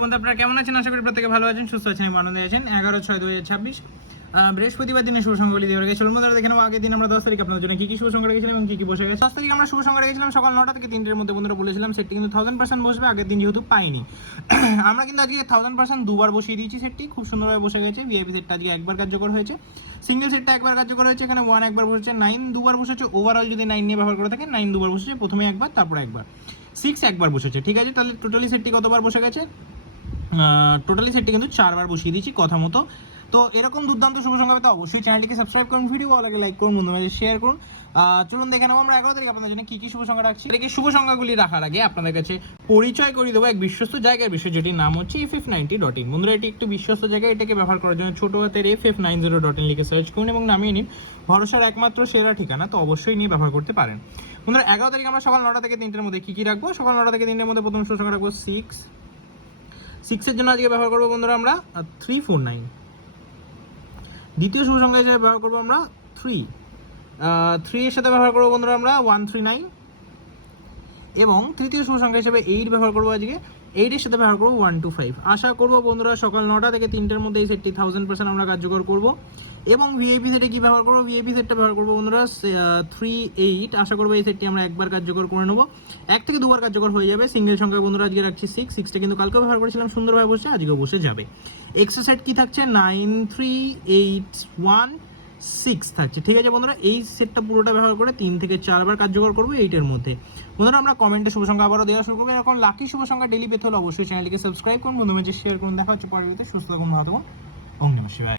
বন্ধু আপনারা কেমন আছেন? আশা করি প্রত্যেকে ভালো আছেন, সুস্থ আছেন এবং আনন্দে আছেন। 11/6/2026 বৃহস্পতিবার দিনে শুভ সংখ্যাগুলি দিয়ে গেছিল। বন্ধুরা দেখে নেবো আগের দিন আমরা 10 তারিখ আপনাদের জন্য কি কি শুভ সংখ্যা রেখেছিলাম এবং কি কি বসে গেছে। 10 তারিখ আমরা শুভ সংখ্যা রেখেছিলাম সকাল 9টা থেকে 3টের মধ্যে। বন্ধুরা বলেছিলাম সেটটি কিন্তু 1000% বসবে, আগের দিন যেহেতু পাইনি। আমরা কিন্তু আজকে 1000% দুবার বসিয়ে দিয়েছি। সেটটি খুব সুন্দরভাবে বসে গেছে। ভিআইপি সেটটা আজকে একবার কার্যকর হয়েছে, সিঙ্গেল সেটটা একবার কার্যকর হয়েছে। এখানে 1 একবার বসেছে, 9 দুবার বসেছে। ওভারঅল যদি 9 নিয়ে ব্যবহার করে থাকেন 9 দুবার বসেছে, প্রথমে একবার তারপর একবার। 6 একবার বসেছে। ঠিক আছে, তাহলে টোটালি সেটটি কতবার বসে গেছে? টোটালি সেটটি কিন্তু 4বার বসিয়ে দিয়েছি কথা মতো। তো এরকম দুর্দান্ত শুভ সংখ্যা পেতে অবশ্যই চ্যানেলটিকে সাবস্ক্রাইব করুন, ভিডিও ভালো লাগে লাইক করুন, বন্ধুদের মাঝে শেয়ার করুন। চলুন দেখে নেবো আমরা 11 তারিখ আপনাদের জন্য কি কি শুভ সংখ্যা রাখছি। এদিকে শুভ সংখ্যাগুলি রাখার আগে আপনাদের কাছে পরিচয় করে দেবো এক বিশ্বস্ত জায়গার বিষয়, যেটির নাম হচ্ছে ff90.in। বন্ধুরা এটি একটু বিশ্বস্ত জায়গা, এটাকে ব্যবহার করার জন্য ছোটো হাতের ff90.in লিখে সার্চ করুন এবং নামিয়ে নিন। ভরসার একমাত্র সেরা ঠিকানা, তো অবশ্যই নিয়ে ব্যবহার করতে পারেন। বন্ধুরা 11 তারিখ আমরা সকাল 9টা থেকে 3টের মধ্যে কী কী রাখবো? সকাল 9টা থেকে 3টের মধ্যে প্রথম শুভ সংখ্যা রাখবো 6 এর জন্য আজকে ব্যবহার করবো বন্ধুরা আমরা 349। দ্বিতীয় শুভ সংখ্যা হিসেবে ব্যবহার করবো আমরা 3 এর সাথে ব্যবহার করবো বন্ধুরা আমরা 139। এবং তৃতীয় শুভ সংখ্যা হিসেবে 8 ব্যবহার করবো আজকে, 8 এর সাথে ব্যবহার করবো 125। আশা করবো বন্ধুরা সকাল 9টা থেকে 3টের মধ্যে এই সেটটি 1000% আমরা কার্যকর করবো। এবং ভিআইপি সেটে কী ব্যবহার করবো? ভিআইপি সেটটা ব্যবহার করবো বন্ধুরা 38। আশা করবো এই সেটটি আমরা একবার কার্যকর করে নেবো, 1 থেকে 2বার কার্যকর হয়ে যাবে। সিঙ্গেল সংখ্যা বন্ধুরা আজকে রাখছি 6টা কিন্তু কালকেও ব্যবহার করেছিলাম, সুন্দরভাবে বসে আজকেও বসে যাবে। এক্সট্রা সেট কী থাকছে? 9381 থাকছে। ঠিক আছে বন্ধুরা, এই সেটটা পুরোটা ব্যবহার করে 3 থেকে 4বার কার্যকর করবো 8-এর মধ্যে। বন্ধুরা আমরা কমেন্টে শুভ সংখ্যা আবারও দেওয়া শুরু করবো। এরকম লাকি শুভ সংখ্যা ডেলি পেতে হলে অবশ্যই চ্যানেলটিকে সাবস্ক্রাইব করুন, বন্ধুদের মাঝে শেয়ার করুন। দেখা হচ্ছে পরের ভিডিওতে। সুস্থ থাকুন, ভালো থাকুন। ওম নমঃ শিবায়।